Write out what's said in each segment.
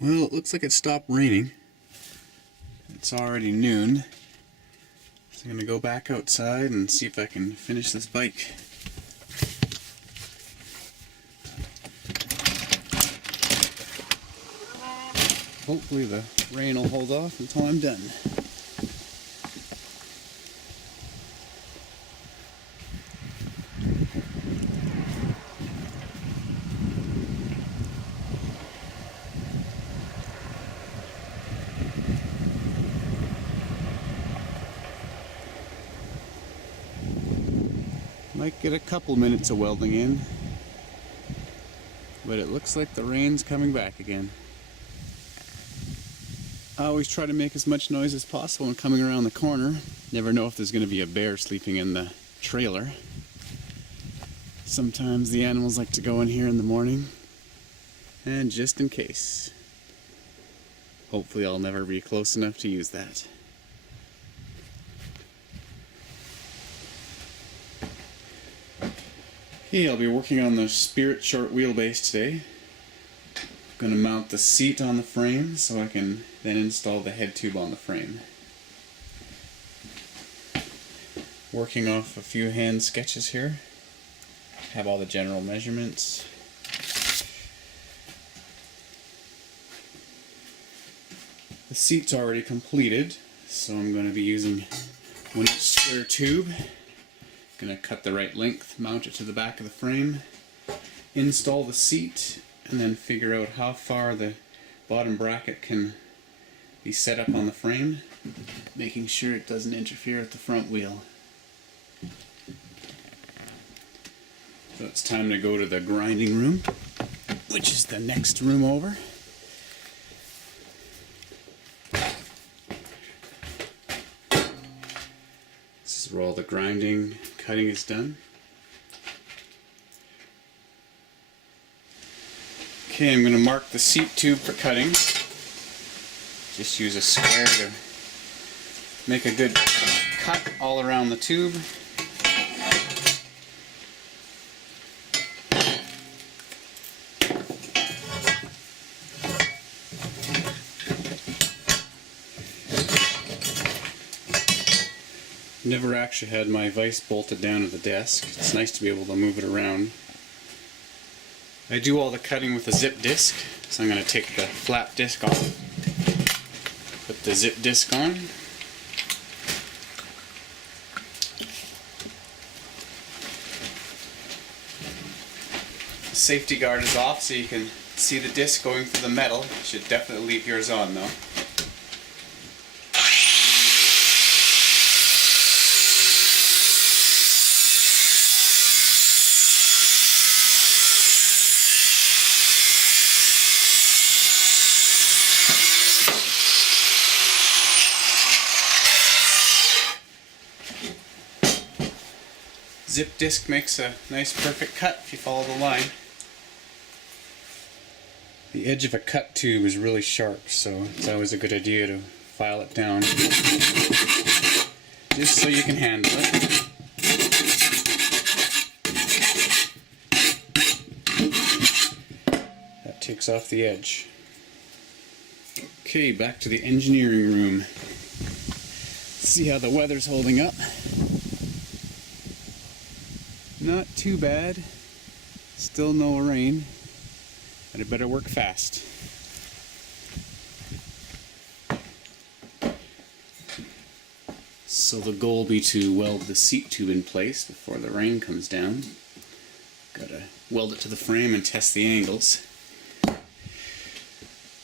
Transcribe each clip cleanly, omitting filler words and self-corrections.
Well, it looks like it stopped raining. It's already noon. So I'm going to go back outside and see if I can finish this bike. Hopefully the rain will hold off until I'm done. Might get a couple minutes of welding in, but it looks like the rain's coming back again. I always try to make as much noise as possible when coming around the corner. Never know if there's going to be a bear sleeping in the trailer. Sometimes the animals like to go in here in the morning, and just in case. Hopefully I'll never be close enough to use that. Okay, I'll be working on the Spirit short wheelbase today. I'm going to mount the seat on the frame so I can then install the head tube on the frame. Working off a few hand sketches here. Have all the general measurements. The seat's already completed, so I'm going to be using 1-inch square tube. Going to cut the right length, mount it to the back of the frame, install the seat, and then figure out how far the bottom bracket can be set up on the frame, making sure it doesn't interfere with the front wheel. So it's time to go to the grinding room, which is the next room over. This is where all the grinding, cutting is done. Okay, I'm going to mark the seat tube for cutting. Just use a square to make a good cut all around the tube. Never actually had my vise bolted down to the desk. It's nice to be able to move it around. I do all the cutting with a zip disc, so I'm going to take the flap disc off, put the zip disc on. The safety guard is off so you can see the disc going through the metal. You should definitely leave yours on though. Zip disc makes a nice perfect cut if you follow the line. The edge of a cut tube is really sharp, so it's always a good idea to file it down just so you can handle it. That takes off the edge. Okay, back to the engineering room. See how the weather's holding up. Not too bad. Still no rain, but it better work fast. So the goal will be to weld the seat tube in place before the rain comes down. Gotta weld it to the frame and test the angles.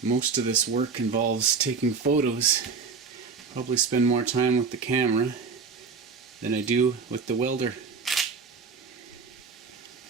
Most of this work involves taking photos. Probably spend more time with the camera than I do with the welder.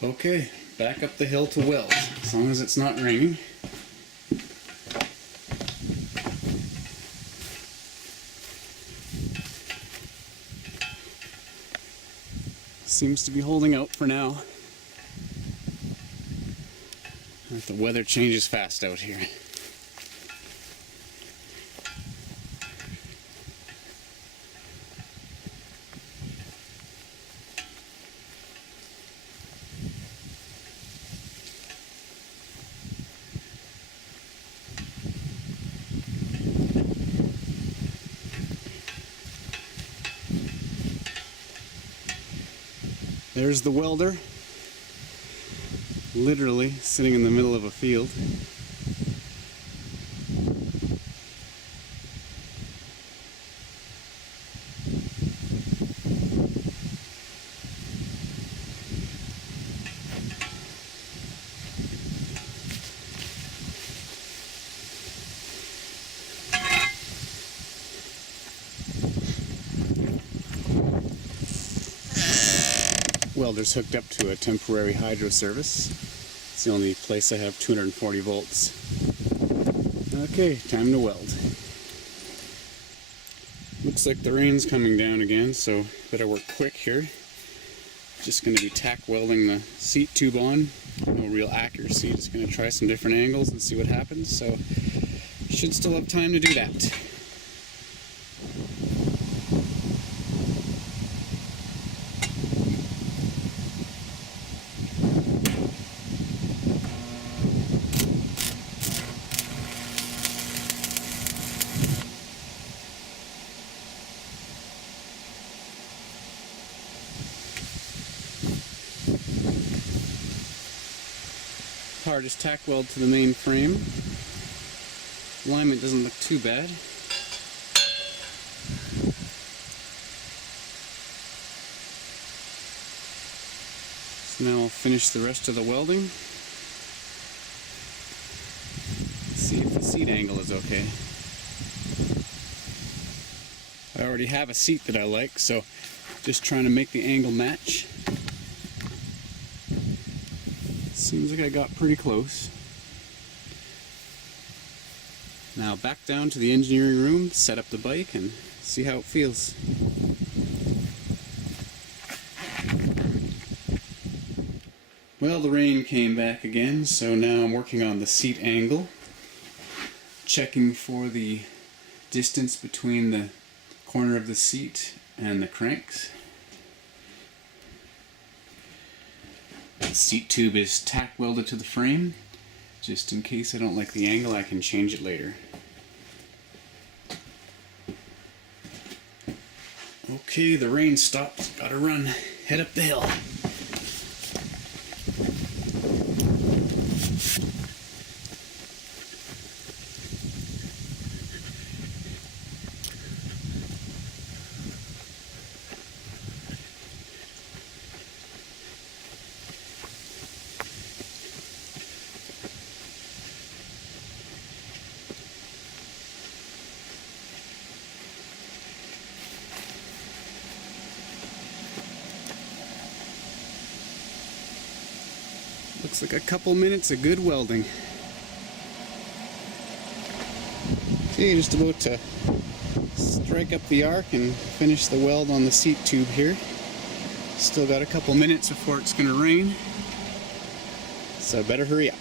Okay, back up the hill to weld, as long as it's not raining. Seems to be holding out for now. The weather changes fast out here. There's the welder, literally sitting in the middle of a field. Welder's hooked up to a temporary hydro service. It's the only place I have 240 volts. Okay, time to weld. Looks like the rain's coming down again, so better work quick here. Just going to be tack welding the seat tube on. No real accuracy, just going to try some different angles and see what happens. So should still have time to do that. Hardest tack weld to the main frame. Alignment doesn't look too bad. So now I'll finish the rest of the welding. See if the seat angle is okay. I already have a seat that I like, so just trying to make the angle match. Seems like I got pretty close. Now back down to the engineering room, set up the bike, and see how it feels. Well, the rain came back again, so now I'm working on the seat angle, checking for the distance between the corner of the seat and the cranks. The seat tube is tack welded to the frame. Just in case I don't like the angle, I can change it later. Okay, the rain stopped. Gotta run. Head up the hill. Looks like a couple minutes of good welding. Okay, just about to strike up the arc and finish the weld on the seat tube here. Still got a couple minutes before it's going to rain, so I better hurry up.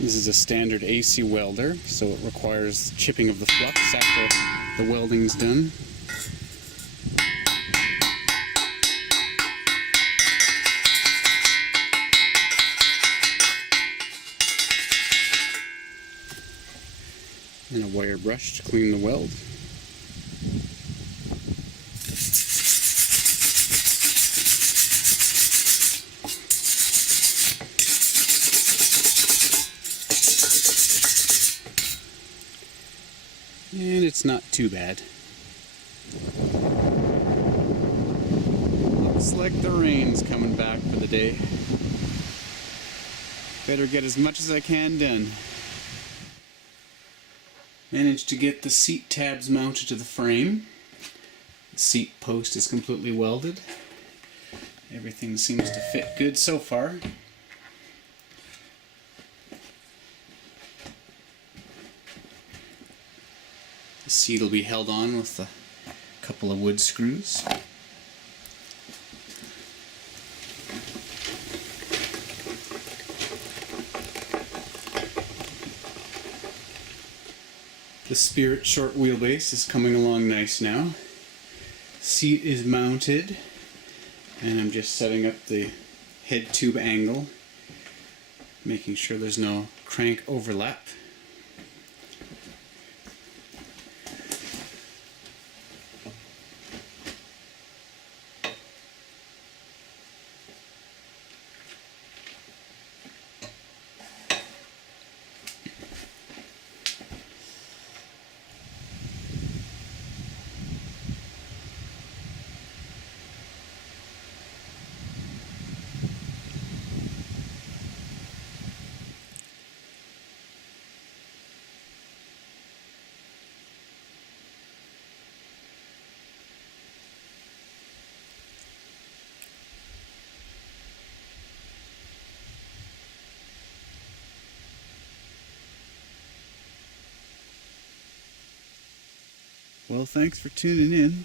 This is a standard AC welder, so it requires chipping of the flux after the welding's done. And a wire brush to clean the weld. And it's not too bad. Looks like the rain's coming back for the day. Better get as much as I can done. Managed to get the seat tabs mounted to the frame. The seat post is completely welded. Everything seems to fit good so far. The seat will be held on with a couple of wood screws. The Spirit short wheelbase is coming along nice now. Seat is mounted And I'm just setting up the head tube angle, making sure there's no crank overlap. Well, thanks for tuning in.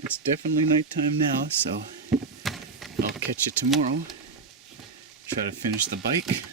It's definitely nighttime now, so I'll catch you tomorrow. Try to finish the bike.